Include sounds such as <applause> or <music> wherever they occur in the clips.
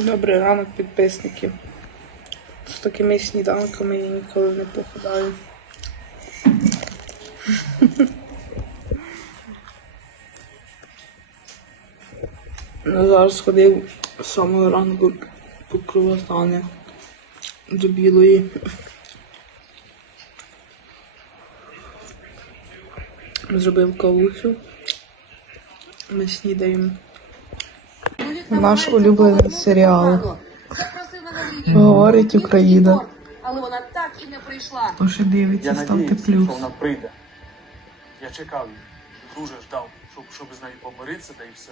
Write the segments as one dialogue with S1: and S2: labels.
S1: Добрий ранок, підписники. З такими сніданками я ніколи не походаю. Ну, зараз ходив з самого ранку по круасани до білої. Зробив кавусю. Ми снідаємо. Наш улюблений серіал. Говорить Україна.
S2: Але вона так і не прийшла.
S1: Ще дивиться, ставте плюс.
S3: що вона прийде. Я чекав її, дуже ждав, щоб, щоб з нею помиритися, та і все.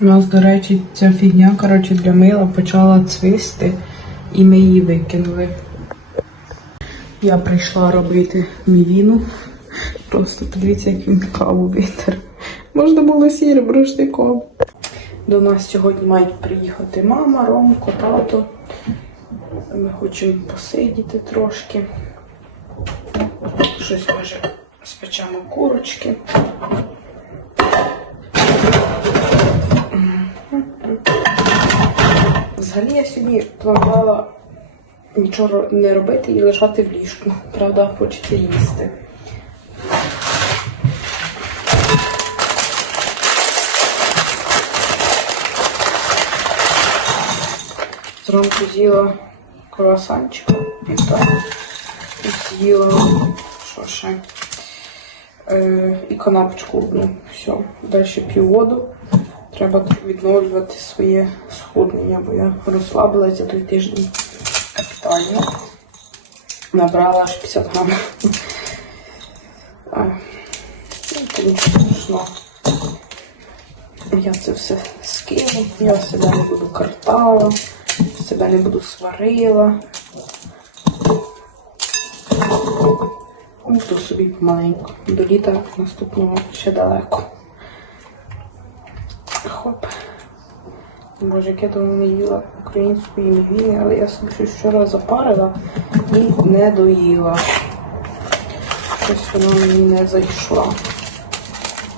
S1: У нас, до речі, ця фігня, коротше, для мила почала цвісти, і ми її викинули. Я прийшла робити мівіну. Просто дивіться, як він каву витер. Можна було сірим рушником. До нас сьогодні мають приїхати мама, Ромко, тато. Ми хочемо посидіти трошки. Щось може спечемо курочки. Взагалі я собі планувала нічого не робити і лежати в ліжку. Правда, хочеться їсти. Зранку з'їла круасанчик півтора. І з'їла що ще? Е, і канапочку одну. Все. Далі п'ю воду. Треба відновлювати своє схуднення, бо я розслабилася той тиждень капітально. Набрала аж 50 грамів. Ну, нічого страшного. Я це все скину, я себе не буду картала, себе не буду сварила. Буду собі помаленьку. До літа наступного ще далеко. Хоп. Боже, як я давно не їла української мівіни, але я собі щось вчора запарила і не доїла. Щось воно мені не зайшло.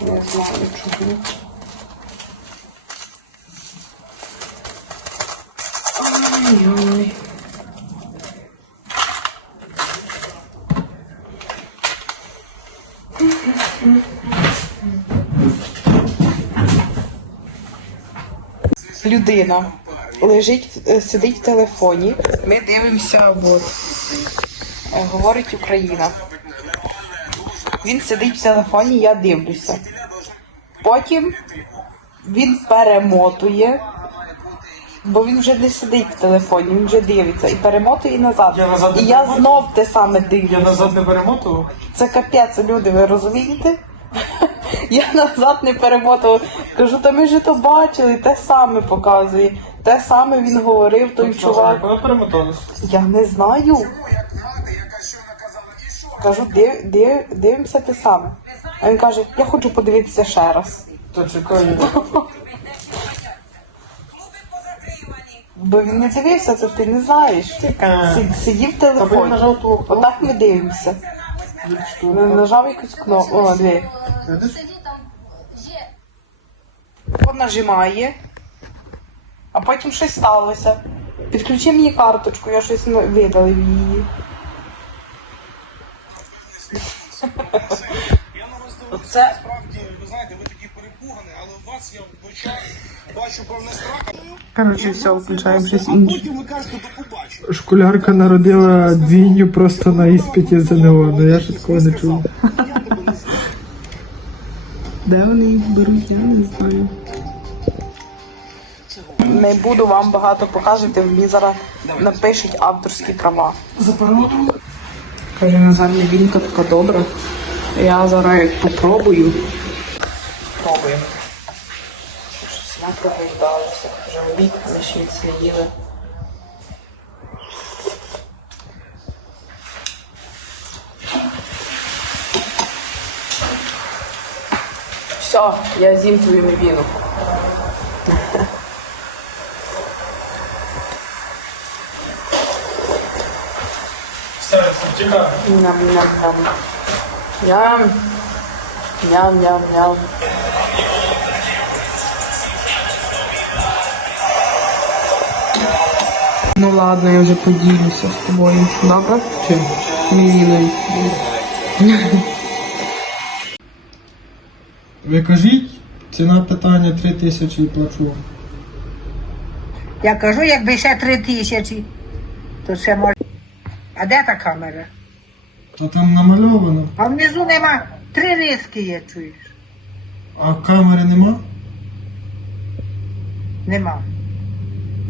S1: Не знаю чому. Людина лежить, е, сидить в телефоні. Ми дивимося, от, е, говорить Україна. Він сидить в телефоні, я дивлюся. Потім він перемотує, бо він вже не сидить в телефоні, він вже дивиться і перемотує назад.
S3: Я назад не
S1: і я
S3: перемотую?
S1: знов те саме дивлюся.
S3: Я назад не перемотував.
S1: Це капець, люди, ви розумієте? <laughs> Я назад не перемотувала. Кажу, та ми ж то бачили, те саме показує. Те саме він говорив, той чувак.
S3: Коли перемотались?
S1: Я не знаю. Кажу, див, див, дивимося те саме. А він каже, я хочу подивитися ще раз.
S3: То чекай. <laughs>
S1: Бо він не дивився, це ти не знаєш. Си- Сидів в
S3: Та ви
S1: телефоні.
S3: нажав ту
S1: Отак ми дивимося. Нажав якусь кнопку. О, диви.
S3: Видиш?
S1: От нажимає, а потім щось сталося. Підключи мені карточку, я щось ну, видалив її. Це
S4: Справді, ви знаєте, ви такі перепугані, але у вас я в очах
S1: коротше все, включаємо щось інше.
S5: Школярка народила двійню просто на іспиті ЗНО, ну я ж такого не чув.
S1: Де вони їх беруть, я не знаю. Не буду вам багато показувати, мені зараз напишуть авторські права. Каже, Назар, вінка така добра. Я зараз як попробую. Пробуємо. Щось я проголодалася. Вже обід, ми ще не. Все, я з'їм твою мівіну.
S3: Все, чекай.
S1: Ням-ням-ням. Ням. Ням-ням-ням. Ну ладно, я вже поділюся з тобою. Добре? Чим? Міліною.
S5: Ви кажіть, ціна питання 3 тисячі і плачу.
S6: Я кажу, якби ще три тисячі, то ще може. А де та камера?
S5: А там намальовано.
S6: А внизу нема. Три риски є, чуєш?
S5: А камери нема?
S6: Нема.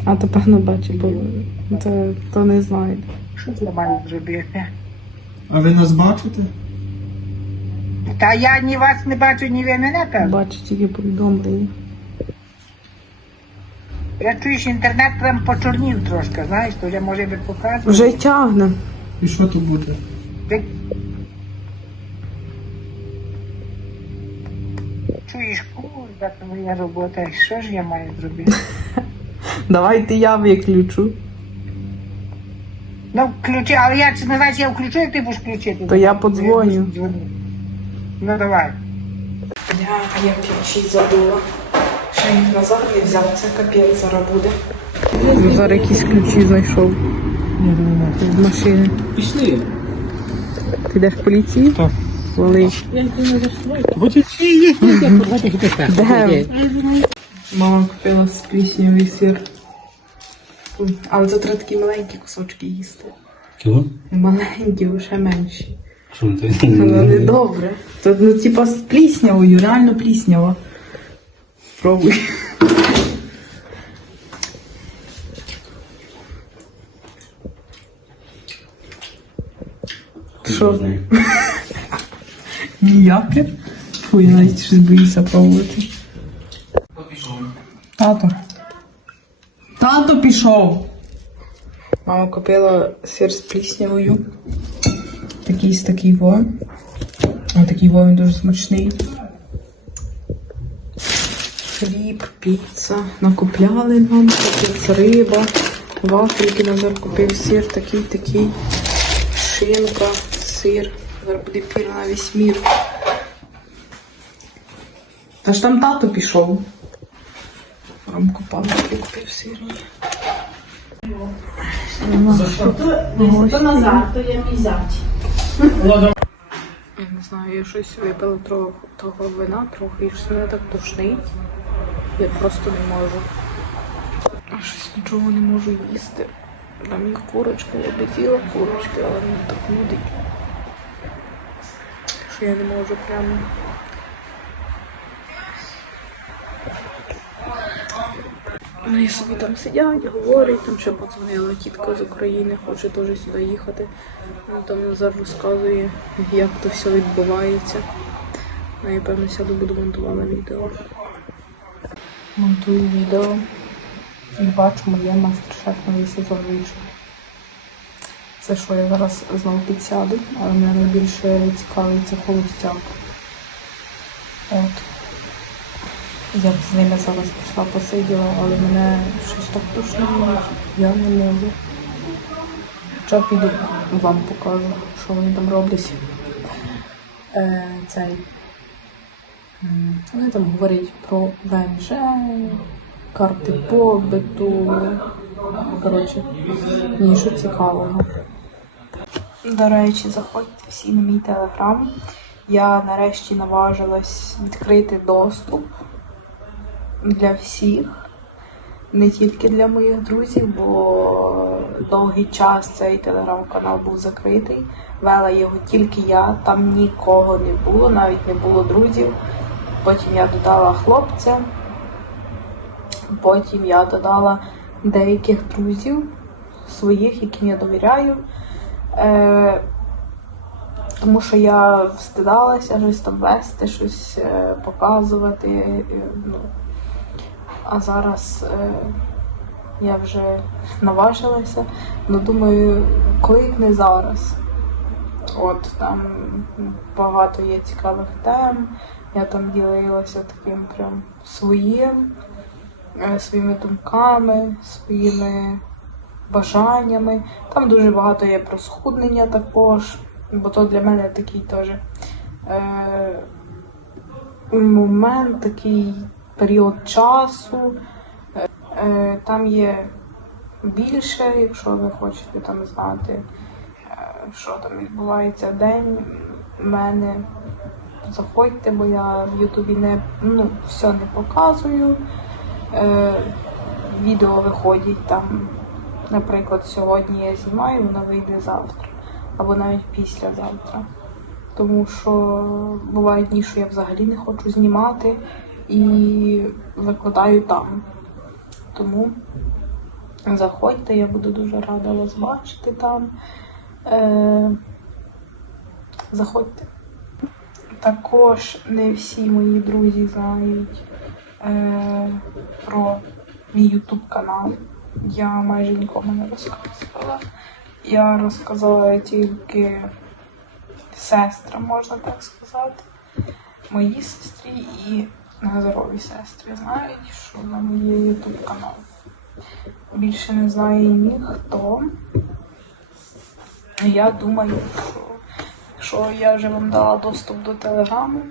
S1: А то певно бачу, бо то, то не знаю.
S6: Що я маю зробити?
S5: А ви нас бачите?
S6: Та я ні вас не бачу, ні ви мене певно.
S1: Бачу тільки повідомлення.
S6: Я чуєш, інтернет прям почорнів трошки, знаєш, то вже може би показувати.
S1: Вже тягне.
S5: І що то буде?
S6: Ти... Чуєш, курда, це моя робота. Що ж я маю зробити? <laughs>
S1: Давайте я виключу.
S6: Ну, включи, але я чи не знаю, я включу, як ти будеш включити.
S1: То я подзвоню.
S6: Ну давай.
S1: Я, я ключі забула. Ще їх назад не взяв, це капець зараз буде. Зараз якісь ключі знайшов. З машини.
S3: Пішли.
S1: Ти йдеш в поліції?
S5: Так.
S1: Вали. Де? Мама купила з пліснявий сир. Але це треба такі маленькі кусочки їсти.
S7: Чого?
S1: Маленькі, ще менші.
S7: Що ти?
S1: Воно не добре. Це ну, типа з пліснявою, реально пліснява. Пробуй. Що? <laughs> Ніяке? Фу, я навіть щось боюся пробувати. Тато. Пішов. Мама купила сир з пліснявою. Такий з такий во. А такий во він дуже смачний. Хліб, піца. Накупляли нам, купив риба, вафельки Назар купив сир, такий, такий, шинка, сир. Зараз буде пір на весь мір. Та ж там тато пішов. Ромко пам'ятки купив сир. Я не знаю, я щось випила трохи того вина, трохи і щось мене так тушнить. Я просто не можу. А щось нічого не можу їсти. Там є курочка, я би з'їла курочки, але мені так нудить. Що я не можу прямо. Вони собі там сидять, говорять, там ще подзвонила тітка з України, хоче теж сюди їхати. Ну, там Назар розказує, як то все відбувається. Ну, я певно сяду буду монтувати відео. Монтую відео. І бачу, моє мастер-шеф новий сезон вийшов. Це що я зараз знову підсяду, але мене найбільше цікавить це холостяк. От. Я б з ними зараз пішла посиділа, але мене щось так тушно, я не можу. Хоча піду вам покажу, що вони там роблять. Е, цей. Вони там говорять про ВНЖ, карти побиту. Коротше, нічого цікавого. До речі, заходьте всі на мій телеграм. Я нарешті наважилась відкрити доступ для всіх, не тільки для моїх друзів, бо довгий час цей телеграм-канал був закритий. Вела його тільки я, там нікого не було, навіть не було друзів. Потім я додала хлопця, потім я додала деяких друзів своїх, яким я довіряю. Е, тому що я встидалася щось там вести, щось е, показувати. е, ну, а зараз е, я вже наважилася. Ну думаю, коли як не зараз. От там багато є цікавих тем. Я там ділилася таким прям своїм, е, своїми думками, своїми бажаннями. Там дуже багато є про схуднення також, бо то для мене такий теж е, момент, такий період часу. Е, там є більше, якщо ви хочете там знати, е, що там відбувається в день, в мене заходьте, бо я в Ютубі не ну, все не показую. Е, відео виходять там, наприклад, сьогодні я знімаю, воно вийде завтра, або навіть післязавтра. Тому що бувають дні, що я взагалі не хочу знімати і викладаю там. Тому заходьте, я буду дуже рада вас бачити там. Е, заходьте. Також не всі мої друзі знають е, про мій YouTube канал. Я майже нікому не розказувала. Я розказала тільки сестрам, можна так сказати. Моїй сестрі і Газоровій сестрі знають, що в мене YouTube канал. Більше не знає ніхто. Я думаю, що якщо я вже вам дала доступ до телеграму,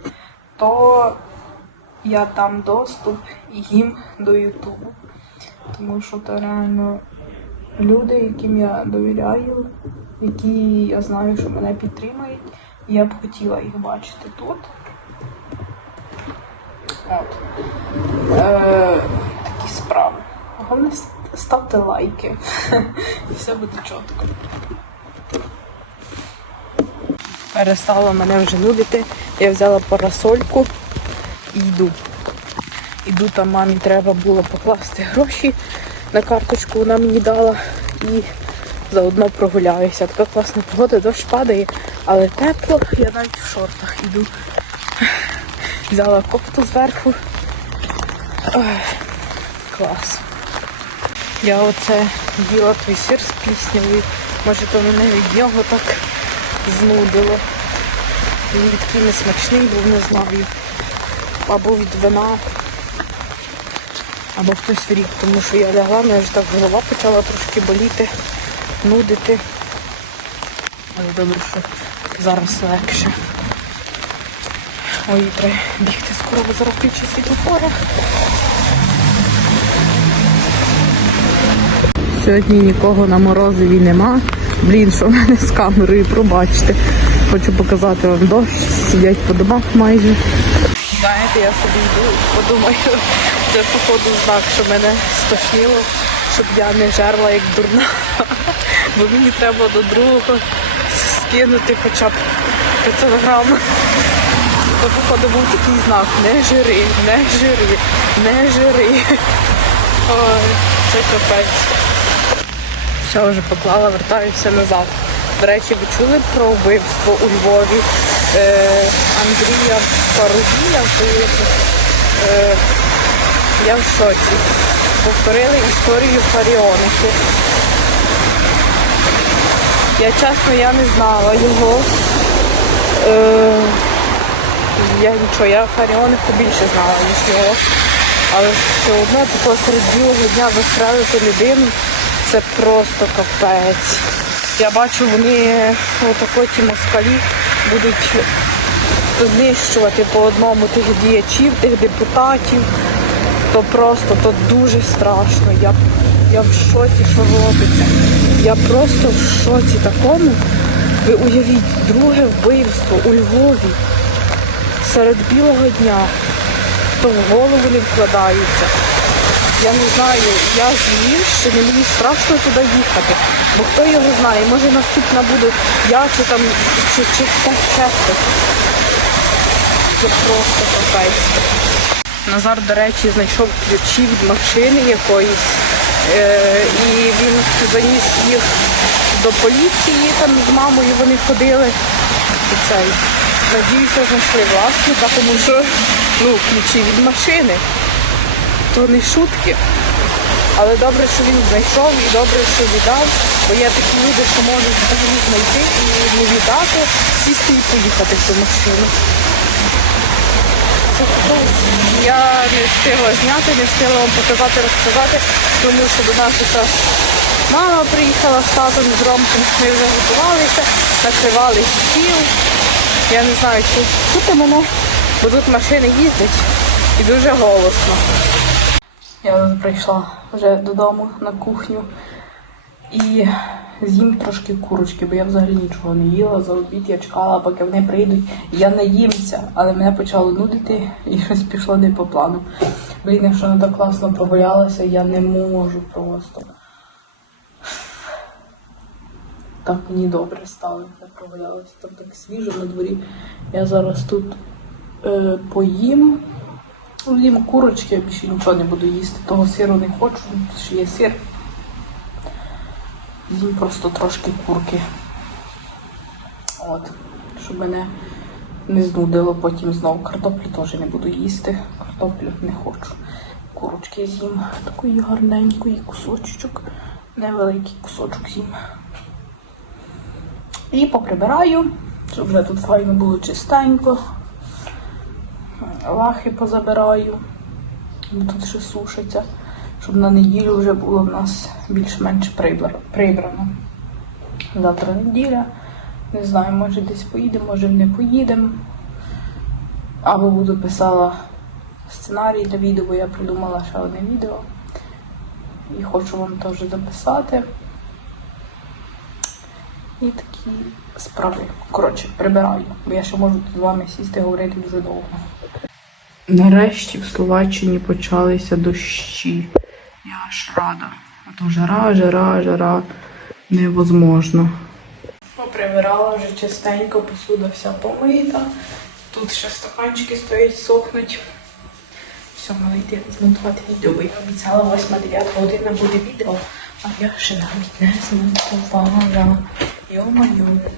S1: то я дам доступ їм до Ютубу. Тому що це реально люди, яким я довіряю, які я знаю, що мене підтримують. Я б хотіла їх бачити тут. Е, такі справи. Головне ставте лайки. І <laughs> все буде чітко. Перестала мене вже нудити. Я взяла парасольку і йду. Іду там мамі треба було покласти гроші на карточку, вона мені дала і заодно прогуляюся. Така класна погода, дощ падає, але тепло, я навіть в шортах іду. Взяла кофту зверху. Ой, клас. Я оце їла той сир з пліснявий. Може то мене від нього так знудило. Він такий несмачний був, не знаю. Або від вина, або хтось рік, тому що я лягла, мене вже так голова почала трошки боліти, нудити. Але добре, що зараз легше. Ой, треба бігти скоро, бо зараз ключі світлофора. Сьогодні нікого на морозиві нема. Блін, що в мене з камерою, пробачте. Хочу показати вам дощ, сидять по домах майже. Знаєте, я собі йду, подумаю, це походу знак, що мене стошніло, щоб я не жерла як дурна. Бо мені треба до другого скинути хоча б 500 грам. То походу такий знак. Не жири, не жири, не жири. Ой, це капець. Все вже поклала, вертаюся назад. До речі, ви чули про вбивство у Львові е, Андрія Парубія, здається. Е, я в шоці. Повторили історію Фаріоники. Я чесно я не знала його. Е, я нічого, я Фаріонику більше знала, ніж його. Але все одно такого серед білого дня застрелити людину це просто капець. Я бачу, вони отако ті москалі будуть знищувати по одному тих діячів, тих депутатів. То просто то дуже страшно. Я, я в шоці, що робиться. Я просто в шоці такому. Ви уявіть, друге вбивство у Львові серед білого дня. То в голову не вкладається. Я не знаю, я з Львівщини, мені страшно туди їхати. Бо хто його знає, може наступна буду я чи там, чи, чи ще хтось. Це просто капець. Назар, до речі, знайшов ключі від машини якоїсь. Е, і він заніс їх до поліції там з мамою вони ходили. І цей. Надіюся, знайшли власника, тому що ну, ключі від машини то не шутки. Але добре, що він знайшов і добре, що віддав. Бо є такі люди, що можуть взагалі знайти і не віддати, сісти і поїхати в ту машину. Це. Я не встигла зняти, не встигла вам показати, розказати, тому що до нас якраз мама приїхала з татом з Ромком, ми вже готувалися, накривали стіл. Я не знаю, чи чути мене, бо тут машини їздять і дуже голосно. Я прийшла вже додому на кухню. І з'їм трошки курочки, бо я взагалі нічого не їла. За обід я чекала, поки вони прийдуть. Я наїмся, але мене почало нудити <laughs> і щось пішло не по плану. Блін, якщо вона так класно прогулялася, я не можу просто. Так мені добре стало, я прогулялася. Там так свіжо на дворі. Я зараз тут е, поїм. Ну, Їм курочки, я більше нічого не буду їсти. Того сиру не хочу, ще є сир. Їм просто трошки курки. От. Щоб мене не знудило потім знову. Картоплю теж не буду їсти. Картоплю не хочу. Курочки з'їм. Такої гарненької кусочок. Невеликий кусочок з'їм. І поприбираю, щоб вже тут файно було чистенько. Лахи позабираю, тут ще сушиться, щоб на неділю вже було в нас більш-менш прибрано. Завтра неділя. Не знаю, може десь поїдемо, може не поїдемо. Або буду писала сценарій для відео, бо я придумала ще одне відео. І хочу вам теж записати. І такі справи. Коротше, прибираю, бо я ще можу з вами сісти говорити дуже довго. Нарешті в Словаччині почалися дощі. Я аж рада. А то жара, жара, жара. Невозможно. Поприбирала вже частенько, посуда вся помита. Тут ще стаканчики стоять, сохнуть. Все, мала йти змонтувати відео, бо я обіцяла 8-9 година буде відео, а я ще навіть не змонтувала. eu amanhã